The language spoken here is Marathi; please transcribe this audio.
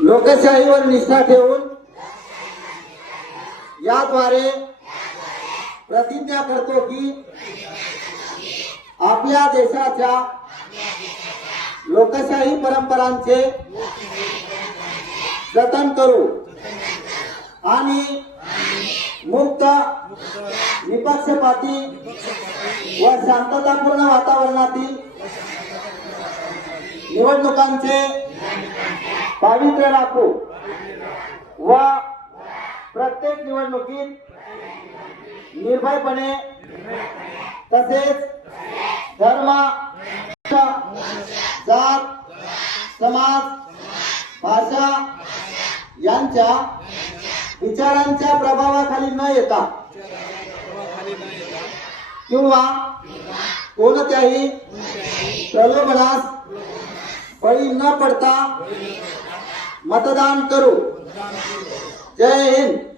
लोकशाहीवर निष्ठा ठेवून याद्वारे प्रतिज्ञा करतो की आपल्या देशाच्या लोकशाही परंपरांचे जतन करू आणि मुक्त, निपक्षपाती व शांततापूर्ण वातावरणातील निवडणुकांचे पावित्र्य राखू व प्रत्येक निवडणुकीत निर्भयपणे तसेच धर्म, जात, समाज, भाषा यांच्या विचारांच्या प्रभावाखाली न येता किंवा कोणत्याही प्रलोभनास बळी न पडता मतदान करू। जय हिंद।